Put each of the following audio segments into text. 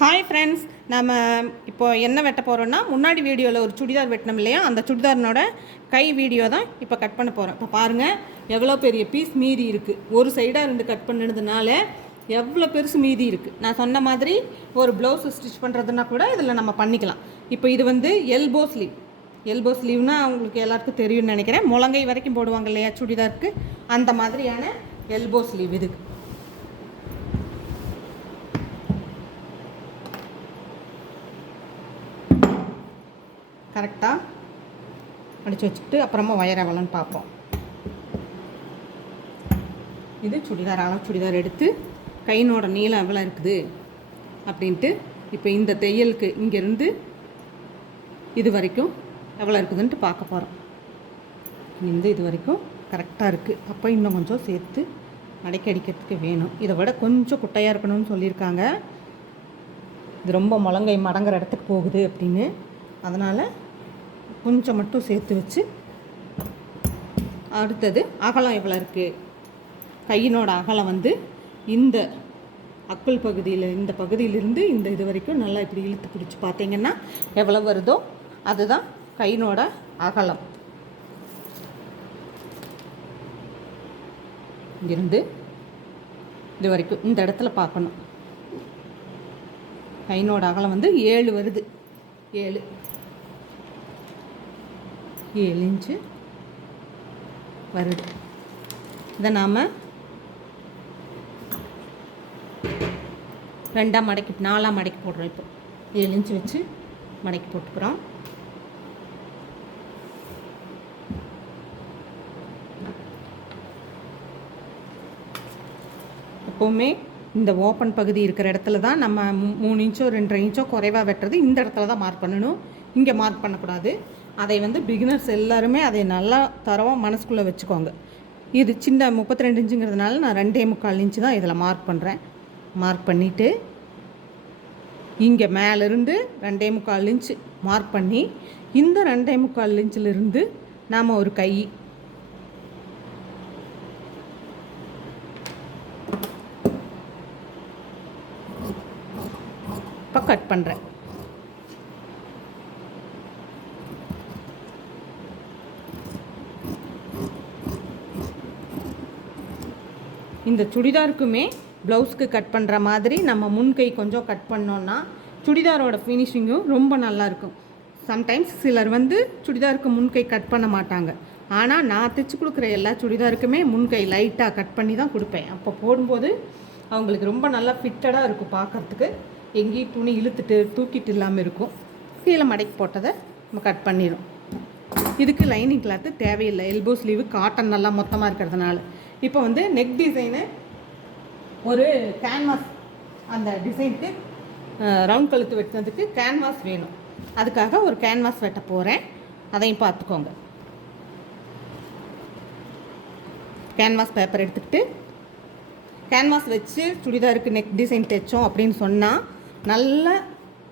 Hi friends நம்ம இப்போ என்ன வெட்ட போகிறோம்னா முன்னாடி வீடியோவில் ஒரு சுடிதார் வெட்டினோம் இல்லையா? அந்த சுடிதாரனோட கை வீடியோ தான் இப்போ கட் பண்ண போகிறோம் இப்போ பாருங்கள் எவ்வளோ பெரிய பீஸ் மீதி இருக்குது ஒரு சைடாக இருந்து கட் பண்ணினதுனால எவ்வளோ பெருசு மீதி இருக்குது நான் சொன்ன மாதிரி ஒரு ப்ளவுஸ் ஸ்டிச் பண்ணுறதுனா கூட இதில் நம்ம பண்ணிக்கலாம். இப்போ இது வந்து எல்போ ஸ்லீவ் எல்போ ஸ்லீவ்னால் அவங்களுக்கு எல்லாருக்கும் தெரியும்னு நினைக்கிறேன். முழங்கை வரைக்கும் போடுவாங்க இல்லையா சுடிதாருக்கு? அந்த மாதிரியான எல்போ ஸ்லீவ் இதுக்கு. கரெக்டாக அடித்து வச்சுக்கிட்டு அப்புறமா ஒயர் எவ்வளோன்னு பார்ப்போம். இது சுடிதார் அளவு சுடிதார் எடுத்து கையினோட நீளம் எவ்வளோ இருக்குது அப்படின்ட்டு இப்போ இந்த தையலுக்கு இங்கேருந்து இது வரைக்கும் எவ்வளோ இருக்குதுன்ட்டு பார்க்க போகிறோம் இந்த இது வரைக்கும் கரெக்டாக இருக்குது அப்போ இன்னும் கொஞ்சம் சேர்த்து மடக்கி அடிக்கிறதுக்கு வேணும். இதை விட கொஞ்சம் குட்டையாக இருக்கணும்னு சொல்லியிருக்காங்க. இது ரொம்ப முழங்கை மடங்குற இடத்துக்கு போகுது அப்படின்னு. அதனால் கொஞ்சம் மட்டும் சேர்த்து வச்சு அடுத்தது அகலம் எவ்வளோ இருக்குது கையினோட அகலம் வந்து இந்த அக்குள் பகுதியில் இந்த பகுதியிலிருந்து இந்த இது வரைக்கும் நல்லா இப்படி இழுத்து பிடிச்சி பார்த்தீங்கன்னா எவ்வளோ வருதோ அதுதான் கையினோட அகலம். இங்கிருந்து இது வரைக்கும் இந்த இடத்துல பார்க்கணும். கையினோட அகலம் வந்து ஏழு வருது. ஏழு. ஏழு இன்ச்சு வருது. இதை நாம் ரெண்டாக மடக்கி நாலாக மடக்கி போடுறோம் இப்போ. ஏழு இன்ச்சு வச்சு மடக்கி போட்டுக்கிறோம். எப்போவுமே இந்த ஓப்பன் பகுதி இருக்கிற இடத்துல தான் நம்ம மூ- மூணு இன்ச்சோ ரெண்டரை இன்ச்சோ குறைவாக வெட்டுறது. இந்த இடத்துல தான் மார்க் பண்ணணும். இங்கே மார்க் பண்ணக்கூடாது. அதை வந்து பிகினர்ஸ் எல்லாருமே அதை நல்லா தரவாக மனசுக்குள்ளே வச்சுக்கோங்க இது சின்ன முப்பத்தி ரெண்டு இன்ச்சுங்கிறதுனால நான் ரெண்டே முக்கால் இன்ச்சு தான் இதில் மார்க் பண்ணுறேன் மார்க் பண்ணிவிட்டு இங்கே மேலேருந்து ரெண்டே முக்கால் இன்ச்சு மார்க் பண்ணி இந்த ரெண்டே முக்கால் இன்ச்சிலிருந்து நாம் ஒரு கை இப்போ கட் பண்ணுறேன் இந்த சுடிதாருக்குமே ப்ளவுஸ்க்கு கட் பண்ணுற மாதிரி நம்ம முன்கை கொஞ்சம் கட் பண்ணோன்னா சுடிதாரோட ஃபினிஷிங்கும் ரொம்ப நல்லாயிருக்கும் சம்டைம்ஸ் சிலர் வந்து சுடிதாருக்கு முன்கை கட் பண்ண மாட்டாங்க. ஆனால் நான் தைச்சு கொடுக்குற எல்லா சுடிதாருக்குமே முன்கை லைட்டாக கட் பண்ணி தான் கொடுப்பேன். அப்போ போடும்போது அவங்களுக்கு ரொம்ப நல்லா ஃபிட்டடாக இருக்கும் பார்க்குறதுக்கு எங்கேயும் துணி இழுத்துட்டு தூக்கிட்டு இல்லாமல் இருக்கும். கீழே மடக்கி போட்டதை நம்ம கட் பண்ணிடும் இதுக்கு லைனிங் கிளாத்து தேவையில்லை. எல்போ ஸ்லீவு காட்டன் நல்லா மொத்தமாக இருக்கிறதுனால. இப்போ வந்து நெக் டிசைனு ஒரு கேன்வாஸ் அந்த டிசைனுக்கு ரவுண்ட் கழுத்து வெட்டினதுக்கு கேன்வாஸ் வேணும். அதுக்காக ஒரு கேன்வாஸ் வெட்ட போகிறேன் அதையும் பார்த்துக்கோங்க. கேன்வாஸ் பேப்பர் எடுத்துக்கிட்டு கேன்வாஸ் வச்சு சுடிதாருக்கு நெக் டிசைன் தைச்சோம் அப்படின்னு சொன்னால் நல்லா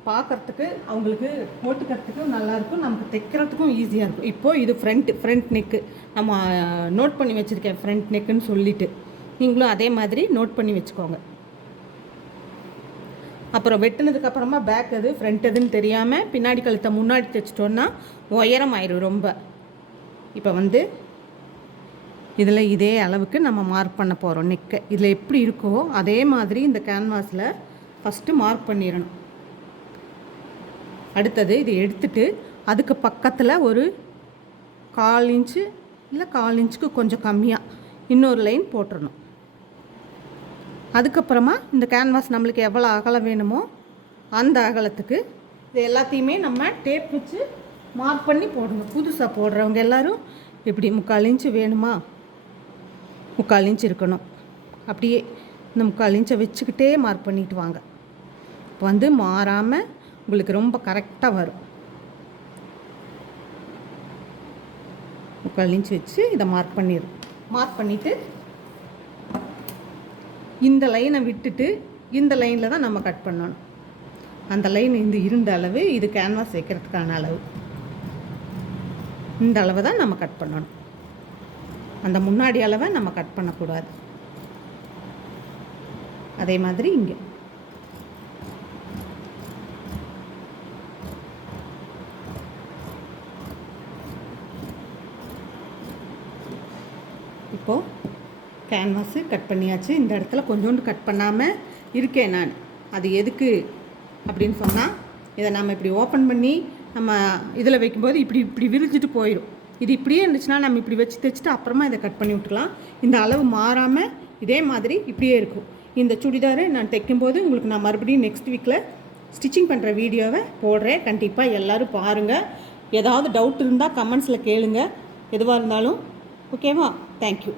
பார்க்குறதுக்கு அவங்களுக்கு போட்டுக்கிறதுக்கும் நல்லாயிருக்கும் நமக்கு தைக்கிறதுக்கும் ஈஸியாக இருக்கும். இப்போது இது ஃப்ரண்ட் ஃப்ரண்ட் நெக்கு நம்ம நோட் பண்ணி வச்சுருக்கேன் ஃப்ரண்ட் நெக்குன்னு சொல்லிட்டு. நீங்களும் அதே மாதிரி நோட் பண்ணி வச்சுக்கோங்க. அப்புறம் வெட்டினதுக்கப்புறமா பேக் எது ஃப்ரண்ட் எதுன்னு தெரியாமல் பின்னாடி கழுத்தை முன்னாடி தைச்சிட்டோன்னா உயரம் ஆயிரும் ரொம்ப. இப்போ வந்து இதில் இதே அளவுக்கு நம்ம மார்க் பண்ண போகிறோம் நெக்கை இதில் எப்படி இருக்கோ அதே மாதிரி இந்த கேன்வாஸில் ஃபஸ்ட்டு மார்க் பண்ணிடணும். அடுத்தது இதை எடுத்துட்டு அதுக்கு பக்கத்தில் ஒரு கால் இன்ச்சு இல்லை கால் இன்ச்சுக்கு கொஞ்சம் கம்மியாக இன்னொரு லைன் போட்டுடணும் அதுக்கப்புறமா இந்த கேன்வாஸ் நம்மளுக்கு எவ்வளோ அகலம் வேணுமோ அந்த அகலத்துக்கு இது எல்லாத்தையுமே நம்ம டேப் வச்சு மார்க் பண்ணி போடணும். புதுசாக போடுறவங்க எல்லாரும் இப்படி முக்கால் இன்ச்சு வேணுமா? முக்கால் இன்ச் இருக்கணும். அப்படியே இந்த முக்கால் இன்ச்சை வச்சுக்கிட்டே மார்க் பண்ணிட்டு வாங்க. இப்போ வந்து மாறாமல் உங்களுக்கு ரொம்ப கரெக்டாக வரும். முக்கால் இன்ச் வச்சு இதை மார்க் பண்ணிடும் மார்க் பண்ணிவிட்டு இந்த லைனை விட்டுட்டு இந்த லைனில் தான் நம்ம கட் பண்ணணும். அந்த லைன் இந்த இருந்த அளவு இது கேன்வாஸ் வைக்கிறதுக்கான அளவு. இந்த அளவு தான் நம்ம கட் பண்ணணும். அந்த முன்னாடி அளவை நம்ம கட் பண்ணக்கூடாது. அதே மாதிரி இங்கே. இப்போது கேன்வாஸு கட் பண்ணியாச்சு. இந்த இடத்துல கொஞ்சோண்டு கட் பண்ணாமல் இருக்கேன் நான். அது எதுக்கு அப்படின்னு சொன்னால் இதை நம்ம இப்படி ஓப்பன் பண்ணி நம்ம இதில் வைக்கும்போது இப்படி இப்படி விரிஞ்சிட்டு போயிடும். இது இப்படியே இருந்துச்சுன்னா நம்ம இப்படி வச்சு தைச்சிட்டு அப்புறமா இதை கட் பண்ணி விட்டுக்கலாம். இந்த அளவு மாறாமல் இதே மாதிரி இப்படியே இருக்கும். இந்த சுடிதாரை நான் தைக்கும்போது உங்களுக்கு நான் மறுபடியும் நெக்ஸ்ட் வீக்கில் ஸ்டிச்சிங் பண்ணுற வீடியோவை போடுறேன். கண்டிப்பாக எல்லோரும் பாருங்கள் ஏதாவது டவுட் இருந்தால் கமெண்ட்ஸில் கேளுங்க. எதுவாக இருந்தாலும் ஓகேவா? தேங்க்யூ